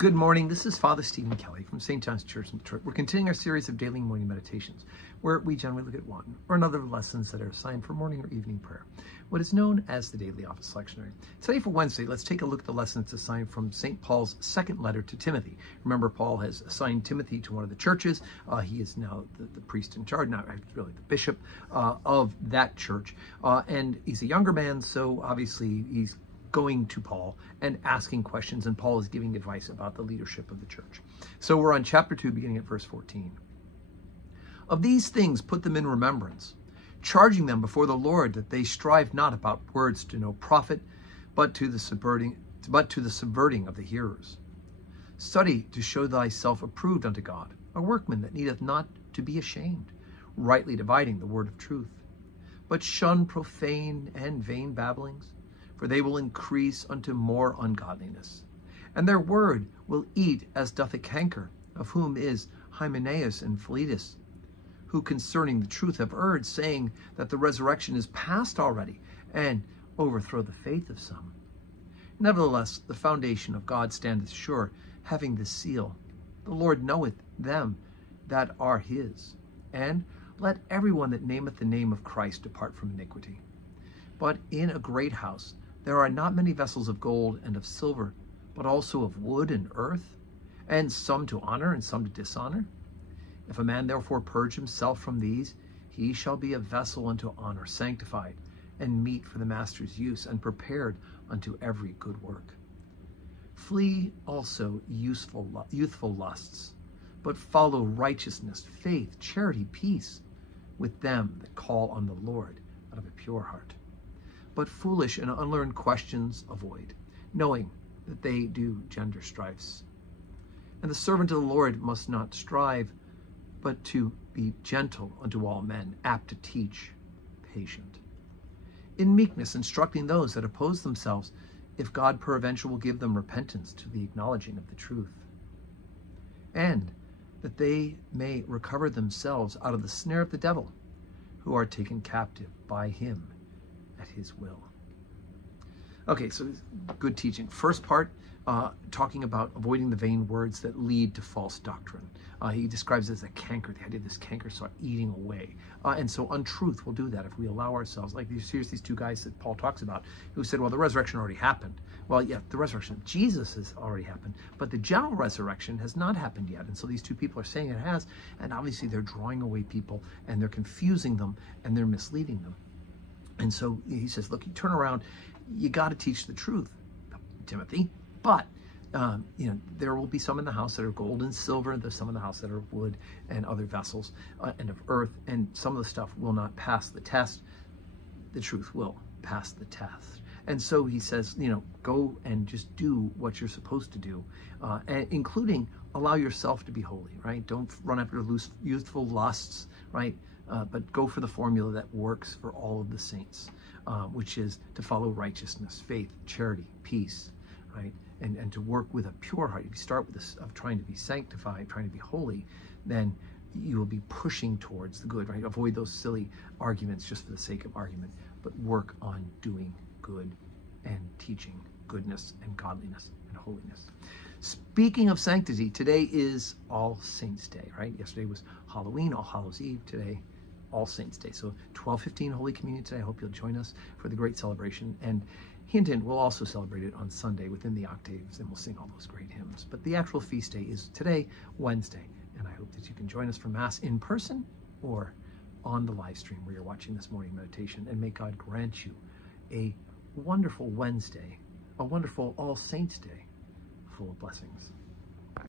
Good morning. This is Father Stephen Kelly from St. John's Church in Detroit. We're continuing our series of daily morning meditations, where we generally look at one or another of the lessons that are assigned for morning or evening prayer, what is known as the Daily Office Lectionary. Today for Wednesday, let's take a look at the lesson that's assigned from St. Paul's second letter to Timothy. Remember, Paul has assigned Timothy to one of the churches. He is now the priest in charge, not really the bishop of that church. And he's a younger man, so obviously he's going to Paul and asking questions, and Paul is giving advice about the leadership of the church. So we're on chapter 2, beginning at verse 14. Of these things put them in remembrance, charging them before the Lord that they strive not about words to no profit, but to the subverting of the hearers. Study to show thyself approved unto God, a workman that needeth not to be ashamed, rightly dividing the word of truth. But shun profane and vain babblings, for they will increase unto more ungodliness. And their word will eat as doth a canker, of whom is Hymenaeus and Philetus, who concerning the truth have erred, saying that the resurrection is past already, and overthrow the faith of some. Nevertheless, the foundation of God standeth sure, having this seal: the Lord knoweth them that are his. And let everyone that nameth the name of Christ depart from iniquity. But in a great house there are not many vessels of gold and of silver, but also of wood and earth, and some to honor and some to dishonor. If a man therefore purge himself from these, he shall be a vessel unto honor, sanctified, and meet for the master's use, and prepared unto every good work. Flee also youthful lusts, but follow righteousness, faith, charity, peace, with them that call on the Lord out of a pure heart. But foolish and unlearned questions avoid, knowing that they do gender strifes. And the servant of the Lord must not strive, but to be gentle unto all men, apt to teach, patient. In meekness instructing those that oppose themselves, if God peradventure will give them repentance to the acknowledging of the truth. And that they may recover themselves out of the snare of the devil, who are taken captive by him at his will. Okay, so good teaching. First part, talking about avoiding the vain words that lead to false doctrine. He describes it as a canker. The idea of this canker start eating away. And so untruth will do that if we allow ourselves, like here's these two guys that Paul talks about, who said, well, the resurrection already happened. Well, yeah, the resurrection of Jesus has already happened, but the general resurrection has not happened yet. And so these two people are saying it has, and obviously they're drawing away people, and they're confusing them, and they're misleading them. And so he says, look, you turn around, you got to teach the truth, Timothy, but there will be some in the house that are gold and silver. There's some in the house that are of wood and other vessels and of earth, and some of the stuff will not pass the test. The truth will pass the test. And so he says, go and just do what you're supposed to do, and including allow yourself to be holy, right? Don't run after youthful lusts, right? But go for the formula that works for all of the saints, which is to follow righteousness, faith, charity, peace, right? And to work with a pure heart. If you start with this of trying to be sanctified, trying to be holy, then you will be pushing towards the good, right? Avoid those silly arguments just for the sake of argument, but work on doing good and teaching goodness and godliness and holiness. Speaking of sanctity, today is All Saints' Day, right? Yesterday was Halloween, All Hallows' Eve. Today, All Saints' Day. So 12:15 Holy Communion today. I hope you'll join us for the great celebration. And hint, we'll also celebrate it on Sunday within the octaves, and we'll sing all those great hymns. But the actual feast day is today, Wednesday. And I hope that you can join us for Mass in person or on the live stream where you're watching this morning meditation. And may God grant you a wonderful Wednesday, a wonderful All Saints' Day, full of blessings.